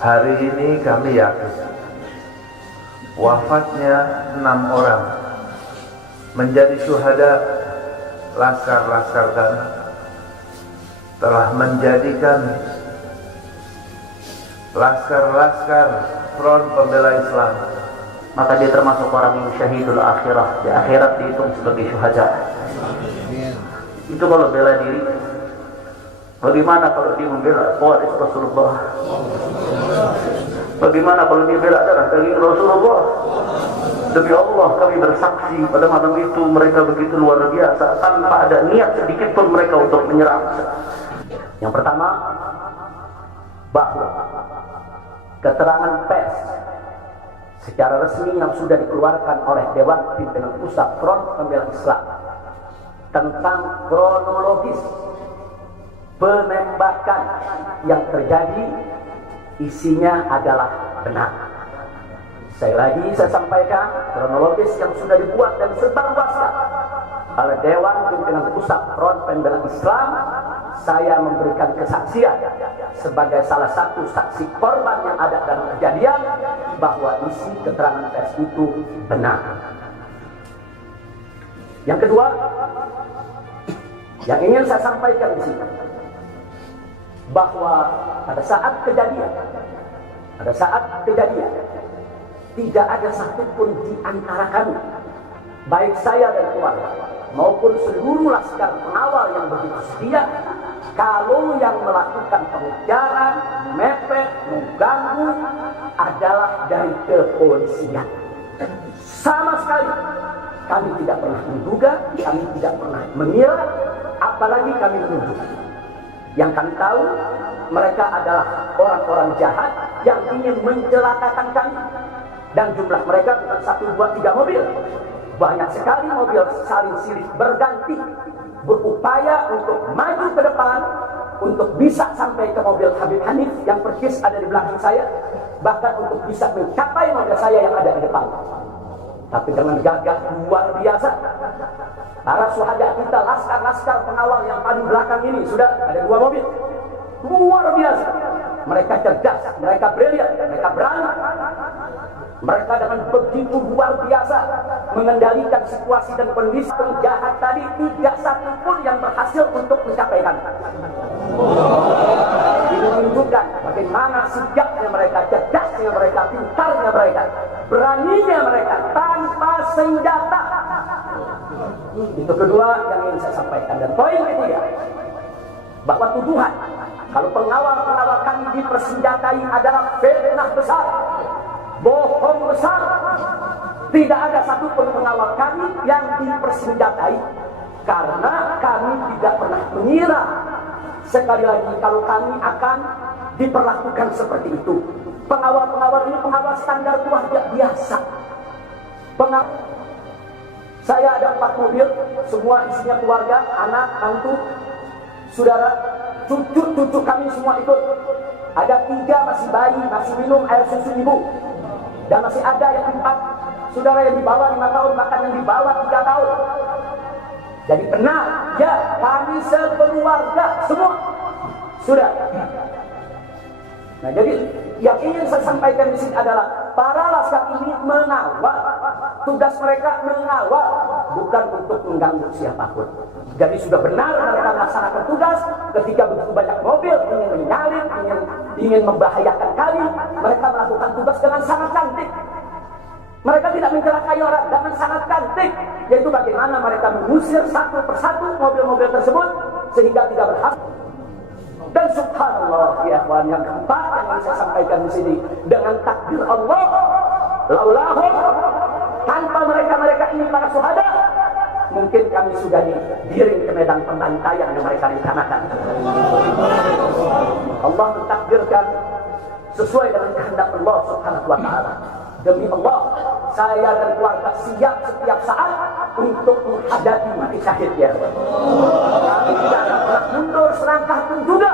Hari ini kami yakin wafatnya 6 orang menjadi syuhada laskar-laskar kami telah menjadikan laskar-laskar front pembela Islam, maka dia termasuk orang yang syahidul akhirah, di akhirat dihitung sebagai syuhada. Itu kalau bela diri. Bagaimana kalau dia membela waris Rasulullah? Bagaimana kalau dia bela darah daging Rasulullah? Demi Allah kami bersaksi pada malam itu mereka begitu luar biasa, tanpa ada niat sedikit pun mereka untuk menyerang. Yang pertama, bahwa keterangan pers secara resmi yang sudah dikeluarkan oleh Dewan Pimpinan Pusat Front Pembela Islam tentang kronologis penembakan yang terjadi isinya adalah benar. Sekali lagi saya sampaikan, kronologis yang sudah dibuat dan sebarluaskan oleh Dewan Pimpinan Pusat Front Pembela Islam, saya memberikan kesaksian sebagai salah satu saksi korban yang ada dalam kejadian bahwa isi keterangan pers itu benar. Yang kedua, yang ingin saya sampaikan di sini, bahwa pada saat kejadian tidak ada satupun di antara kami, baik saya dan keluarga maupun seluruh laskar pengawal yang begitu setia, kalau yang melakukan pengejaran, mepet, mengganggu adalah dari kepolisian. Sama sekali kami tidak pernah menduga, kami tidak pernah mengira, apalagi kami menuduh. Yang kami tahu, mereka adalah orang-orang jahat yang ingin mencelakakan kami. Dan jumlah mereka bukan 1, 2, 3 mobil. Banyak sekali mobil saling silih berganti, berupaya untuk maju ke depan, untuk bisa sampai ke mobil Habib Hanif yang persis ada di belakang saya, bahkan untuk bisa mencapai mobil saya yang ada di depan. Tapi dengan gagah luar biasa, para syuhada kita, laskar-laskar pengawal yang paling belakang ini, sudah ada 2 mobil. Luar biasa. Mereka cerdas, mereka brilian, mereka berani. Mereka dengan begitu luar biasa mengendalikan situasi dan kondisi penjahat tadi, tidak satu pun yang berhasil untuk mencapaikan. Ini menunjukkan bagaimana sigapnya mereka, cerdasnya mereka, pintarnya mereka, beraninya mereka tanpa senjata. Itu kedua yang ingin saya sampaikan. Dan poin ketiga, bahwa tuduhan kalau pengawal-pengawal kami dipersenjatai adalah fitnah besar, bohong besar. Tidak ada satupun pengawal kami yang dipersenjatai, karena kami tidak pernah mengira sekali lagi kalau kami akan diperlakukan seperti itu. Pengawal-pengawal ini pengawal standar keluarga biasa. Saya ada 4 mobil, semua isinya keluarga, anak, mantu, saudara, cucu kami semua ikut. Ada 3 masih bayi, masih minum air susu ibu. Dan masih ada yang 4 saudara yang di bawah 5 tahun, bahkan yang di bawah 3 tahun. Jadi benar, ya, kami sekeluarga semua sudah. Nah, jadi yang ingin saya sampaikan di sini adalah para laskar ini mengawal. Tugas mereka mengawal, bukan untuk mengganggu siapapun. Jadi sudah benar mereka melaksanakan tugas. Ketika begitu banyak mobil ingin menyalip, ingin membahayakan kami, mereka melakukan tugas dengan sangat cantik. Mereka tidak mencelakai orang dengan sangat cantik, yaitu bagaimana mereka mengusir satu persatu mobil-mobil tersebut sehingga tidak berhasil. Dan subhanallah, ya ikhwan, yang keempat yang ingin saya sampaikan di sini, dengan takdir Allah, laulahum, tanpa mereka ini para syuhada, mungkin kami sudah digiring ke medan pembantaian yang mereka rencanakan. Allah mentakdirkan sesuai dengan kehendak Allah Subhanahu wa ta'ala. Demi Allah, saya dan keluarga siap setiap saat untuk menghadapi mati syahid, ya. Kami tidak akan pernah mundur selangkah pun juga.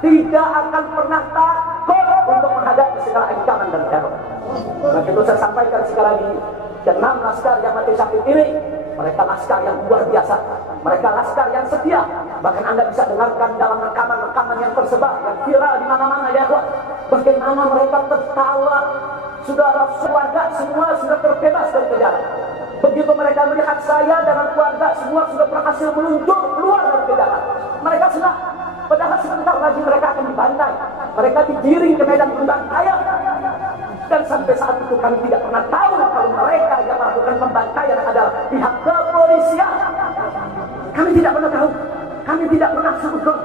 Tidak akan pernah takut untuk menghadapi segala ancaman dan teror. Maka itu saya sampaikan sekali lagi, ke-6 laskar yang mati syahid ini, Mereka laskar yang luar biasa, mereka laskar yang setia. Bahkan Anda bisa dengarkan dalam rekaman-rekaman yang tersebar, yang viral di mana-mana ya kawan, bagaimana mereka tertawa. Saudara, keluarga semua sudah terbebas dari penjara. Begitu mereka melihat saya dengan keluarga semua sudah berhasil meluncur keluar dari penjara, mereka senang. Padahal sebentar lagi mereka akan dibantai, mereka digiring ke medan pembantaian. Dan sampai saat itu kami tidak pernah tahu kalau mereka yang melakukan pembantaian adalah pihak kepolisian. Kami tidak pernah tahu, kami tidak pernah sudut,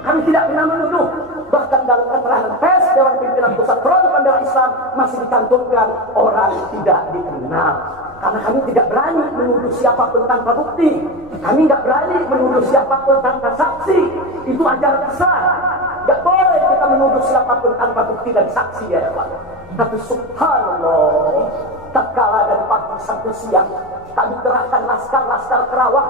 kami tidak pernah menuduh. Bahkan dalam keterangan pers Dewan Pimpinan Pusat Front Pembela Islam masih dicantumkan orang tidak dikenal. Karena kami tidak berani menuduh siapapun tanpa bukti, kami tidak berani menuduh siapapun tanpa saksi. Itu ajaran Islam. Tidak boleh kita menuduh siapapun tanpa bukti dan saksi ya Pak. Tapi subhanallah, tatkala dari pagi sampai siang kami kerahkan laskar-laskar Kerawang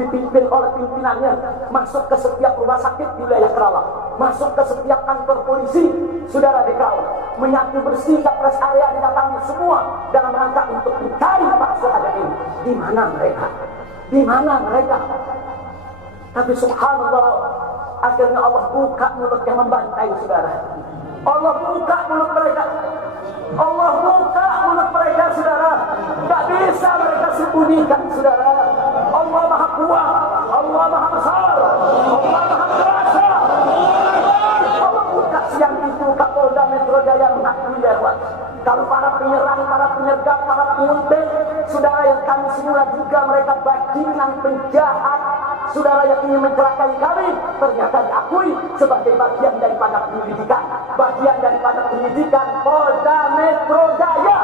dipimpin oleh pimpinannya masuk ke setiap rumah sakit di wilayah Kerawang, masuk ke setiap kantor polisi saudara di Kerawang, menyapu bersih rest area didatangi semua dalam rangka untuk mencari Pak Suhada ini. Di mana mereka? Di mana mereka? Tapi subhanallah, akhirnya Allah buka mulut yang membantai saudara. Allah buka mulut mereka. Allah buka mulut mereka saudara. Tak bisa mereka sembunyikan saudara. Allah Maha Kuat, Allah Maha Besar, Allah Maha Kuasa. Allah buka siang itu Kapolda Metro Jaya mengakui ya Pak, kalau para penyerang, para penyergap, para penguntit saudara yang kami semula juga mereka bajingan penjahat, saudara yang ingin mencelakai kami, ternyata diakui sebagai bagian daripada penyidikan, bagian daripada penyidikan Polda Metro Jaya.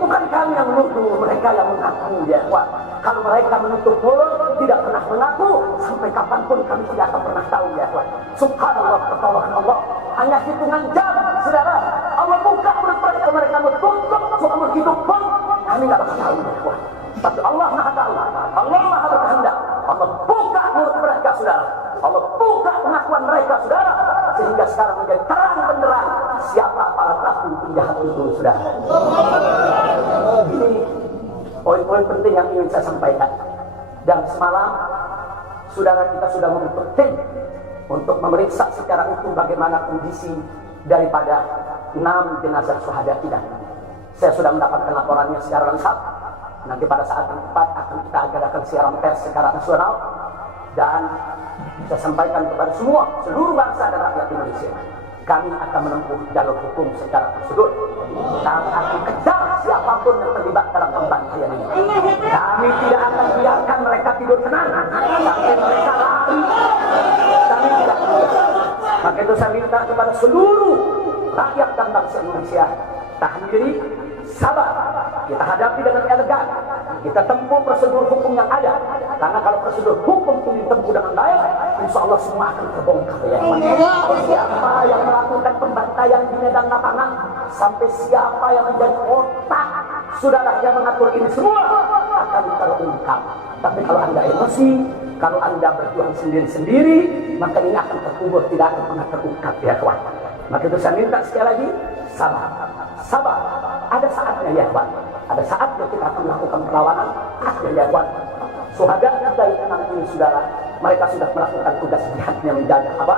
Bukan kami yang menuduh, mereka yang mengaku ya Pak. Kalau mereka menutup mulut, tidak pernah mengaku, sampai kapanpun kami tidak akan pernah tahu ya Pak. Subhanallah, pertolongan Allah hanya hitungan jam saudara. Allah buka mulut mereka, mereka menutup seumur hidup pun kami tidak bakal tahu ya Pak. Tapi Allah Maha tahu, Allah Maha berkehendak. Allah buka mulut mereka saudara, Allah buka pengakuan mereka saudara, sehingga sekarang menjadi terang benderang siapa para pelaku penjahat itu saudara. Ini poin-poin penting yang ingin saya sampaikan. Dan semalam saudara kita sudah membentuk tim untuk memeriksa secara utuh bagaimana kondisi daripada 6 jenazah syuhada kita. Saya sudah mendapatkan laporannya secara lengkap. Nanti pada saat yang tepat akan kita adakan siaran pers secara nasional, dan saya sampaikan kepada seluruh bangsa dan rakyat Indonesia, kami akan menempuh jalur hukum secara prosedur. Kami akan kejar siapapun yang terlibat dalam pembantaian ini. Kami tidak akan biarkan mereka tidur tenang sampai mereka lari. Kami tidak bisa. Maka itu saya minta kepada seluruh rakyat dan bangsa Indonesia, tahan diri, sabar. Kita hadapi dengan elegan. Kita tempuh prosedur hukum yang ada. Karena kalau prosedur hukum itu ditempuh dengan baik, insya Allah semua akan terbongkar ya. Siapa yang melakukan pembantaian di medan lapangan, sampai siapa yang menjadi otak saudara yang mengatur ini semua akan terungkap. Tapi kalau Anda emosi, kalau Anda berjuang sendiri-sendiri, maka ini akan terkubur, tidak akan pernah terungkap ya kawan. Maka itu saya minta sekali lagi, sabar. Sabar. Ada saatnya ya kawan. Ada saatnya kita akan melakukan perlawanan. Ada ya kawan. Syuhada kita yang tenang ini saudara, mereka sudah melakukan tugas jihadnya, menjaga apa?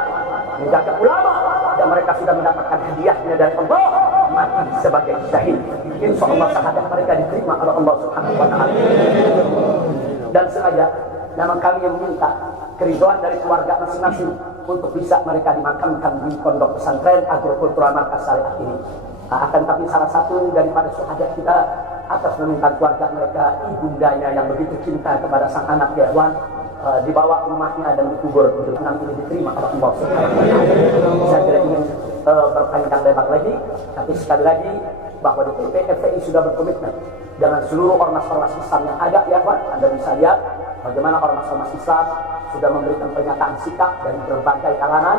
Menjaga ulama, dan mereka sudah mendapatkan hadiahnya dari Allah, mati sebagai syahid. Insya Allah syahadat mereka diterima oleh Allah Subhanahu wa Ta'ala. Dan sengaja memang kami yang minta keridhaan dari keluarga masing-masing untuk bisa mereka dimakamkan di pondok pesantren Agrokultural Markas Syariah ini. Akan tapi salah satu daripada syuhada kita atas permintaan keluarga mereka, ibundanya yang begitu cinta kepada sang anak Dewan, dibawa ke rumahnya dan dikubur untuk nanti diterima oleh Allah Subhanahu wa Ta'ala. Saya tidak ingin berpanjang lebar lagi, tapi sekali lagi bahwa DPP FPI sudah berkomitmen dengan seluruh ormas-ormas Islam yang ada ya Pak. Anda bisa lihat bagaimana ormas-ormas Islam sudah memberikan pernyataan sikap dari berbagai kalangan,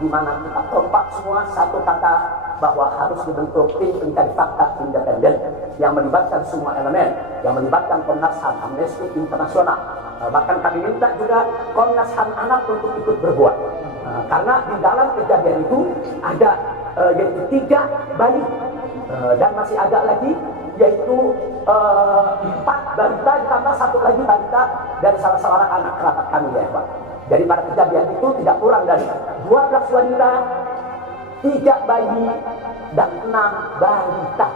di mana kita kompak semua satu kata bahwa harus dibentuk tim pencari fakta independen yang melibatkan semua elemen, yang melibatkan Komnas HAM, Amnesty Internasional. Bahkan kami minta juga Komnas HAM Anak untuk ikut berbuat, karena di dalam kejadian itu ada yaitu 3 bayi, dan masih ada lagi yaitu 4 balita ditambah satu lagi balita dari salah seorang anak kerabat kami ya Pak. Jadi pada kejadian itu tidak kurang dari 12 wanita, 3 bayi, dan 6 balita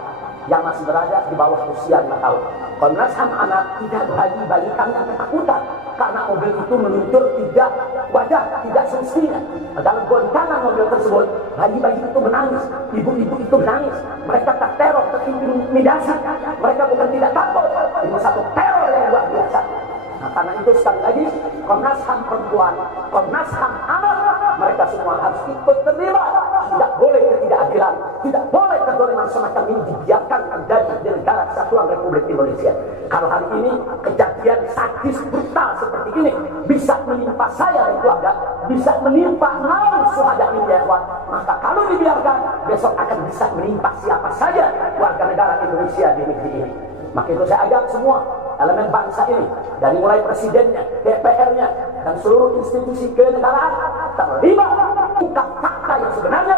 yang masih berada di bawah usia 5 tahun. Komnas HAM anak tidak bayi kami yang ketakutan karena mobil itu meluncur tidak wajar, tidak semestinya. Dalam goncangan mobil tersebut, bayi-bayi itu menangis, ibu-ibu itu menangis. Mereka terteror, terintimidasi. Mereka bukan tidak takut, ini satu teror yang luar biasa. Nah, karena itu sekali lagi Komnas HAM perempuan, Komnas HAM anak, mereka semua harus ikut terlibat. Tidak boleh ketidakadilan, tidak boleh kezaliman semacam ini dibiarkan terjadi di negara Kesatuan Republik Indonesia. Kalau hari ini kejadian sadis brutal seperti ini bisa menimpa saya dan keluarga, bisa menimpa 6 syuhada ini ya kawan, maka kalau dibiarkan besok akan bisa menimpa siapa saja warga negara Indonesia di negeri ini. Maka itu saya ajak semua elemen bangsa ini, dari mulai presidennya, DPR-nya, dan seluruh institusi kenegaraan terlibat ungkap fakta yang sebenarnya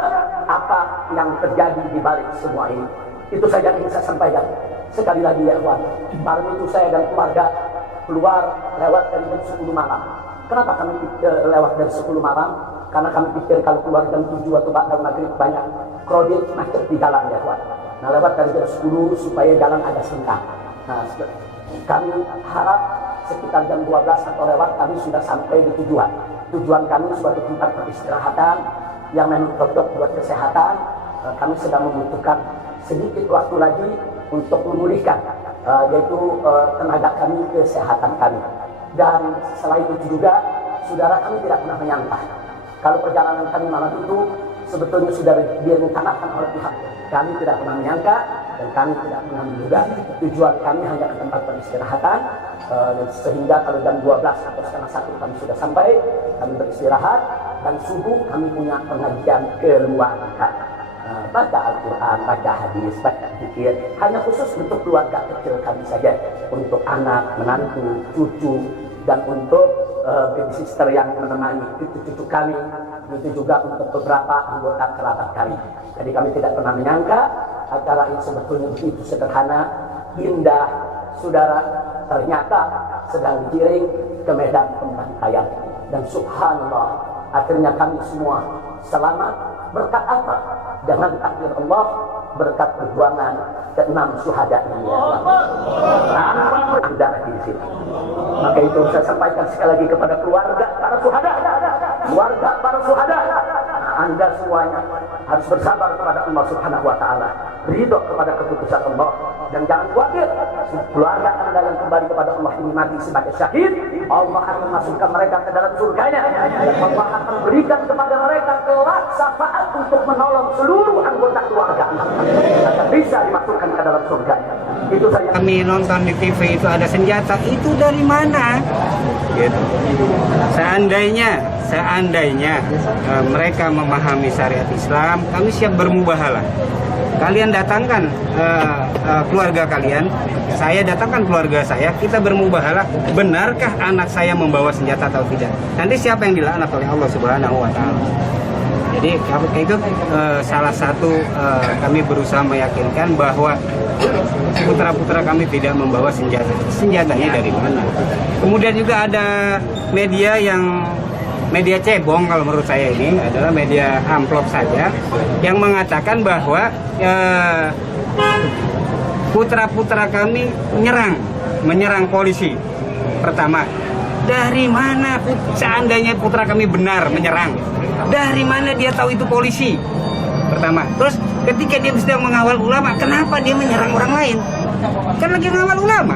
apa yang terjadi di balik semua ini. Itu saja yang saya sampaikan. Sekali lagi ya kawan, malam itu saya dan keluarga keluar lewat dari jam 10 malam. Kenapa kami lewat dari 10 malam? Karena kami pikir kalau keluar jam 7 atau ba'da maghrib banyak kredit macet di jalan ya kawan. Nah, lewat dari jam 10 supaya jalan agak sengkang. Nah, kami harap sekitar jam 12 atau lewat kami sudah sampai di tujuan. Tujuan kami suatu tempat peristirahatan yang memang cocok buat kesehatan. Kami sedang membutuhkan sedikit waktu lagi untuk memulihkan yaitu tenaga kami, kesehatan kami. Dan selain itu juga, saudara, kami tidak pernah menyangka kalau perjalanan kami malam itu sebetulnya sudah direncanakan oleh pihak. Kami tidak pernah menyangka dan kami tidak pernah menduga. Tujuan kami hanya ke tempat peristirahatan, sehingga kalau jam 12 atau setengah 1 kami sudah sampai, kami beristirahat, dan subuh kami punya pengajian keluarga. Baca Al-Quran, baca hadis, baca zikir, hanya khusus untuk keluarga kecil kami saja, untuk anak, menantu, cucu, dan untuk baby sister yang menemani cucu-cucu kami, itu juga untuk beberapa anggota kerabat kami. Jadi kami tidak pernah menyangka acara ini sebetulnya begitu sederhana, indah, saudara, ternyata sedang digiring ke medan pembantaian. Dan subhanallah, akhirnya kami semua selamat. Berkat apa? Dengan takdir Allah, berkat perjuangan ke-6 syuhada ini. Tanpa Anda di sini. Maka itu saya sampaikan sekali lagi kepada keluarga para syuhada. Keluarga para syuhada, Anda semuanya harus bersabar kepada Allah Subhanahu wa taala, ridho kepada keputusan Allah, dan jangan khawatir, keluarga Anda yang kembali kepada Allah ini mati sebagai syahid, Allah akan masukkan mereka ke dalam surganya, dan Allah akan berikan kepada mereka kelak syafaat untuk menolong seluruh anggota keluarga agar bisa dimasukkan ke dalam surganya. Itu saja. Kami nonton di TV itu ada senjata, itu dari mana? Gitu. Seandainya mereka memahami syariat Islam, kami siap bermubahalah. Kalian datangkan keluarga kalian, saya datangkan keluarga saya, kita bermubahalah. Benarkah anak saya membawa senjata atau tidak? Nanti siapa yang dilaknat oleh Allah Subhanahu wa taala. Jadi itu salah satu kami berusaha meyakinkan bahwa putra-putra kami tidak membawa senjata. Senjatanya dari mana? Kemudian juga ada media cebong, kalau menurut saya ini adalah media amplop saja, yang mengatakan bahwa putra-putra kami menyerang polisi. Pertama, dari mana seandainya putra kami benar menyerang? Dari mana dia tahu itu polisi? Pertama. Terus ketika dia sedang mengawal ulama, kenapa dia menyerang orang lain? Kan lagi mengawal ulama.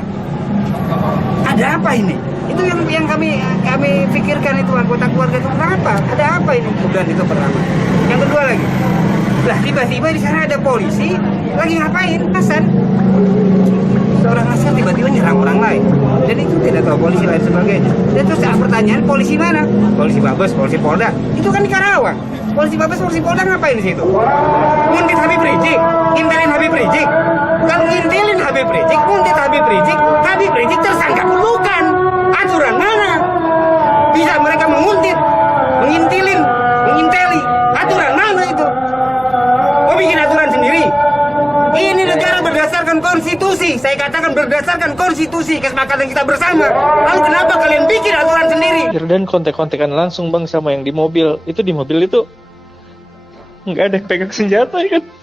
Ada apa ini? Itu yang kami pikirkan, itu anggota keluarga itu, kenapa? Ada apa ini? Kemudian itu pertama. Yang kedua lagi, lah tiba-tiba di sana ada polisi lagi ngapain? Hasan. Seorang Hasan tiba-tiba nyerang orang lain. Jadi itu tidak tahu polisi lain sebagainya. Dan terus pertanyaan, polisi mana? Polisi Mabes, polisi Polda. Itu kan di Karawang. Polisi Mabes, polisi Polda ngapain di situ? Nguntit Habib Rizik, ngintilin Habib Rizik. Kalau ngintilin Habib Rizik, nguntit Habib Rizik tersangka bukan. Aturan mana? Bisa mereka menguntit, mengintilin, menginteli. Aturan mana itu? Mau bikin aturan sendiri? Ini negara berdasarkan konstitusi. Saya katakan berdasarkan berdasarkan konstitusi kesepakatan kita bersama. Lalu kenapa kalian bikin aturan sendiri? Dan kontek-kontekan langsung bang sama yang di mobil. Itu di mobil itu nggak ada yang pegang senjata ya kan.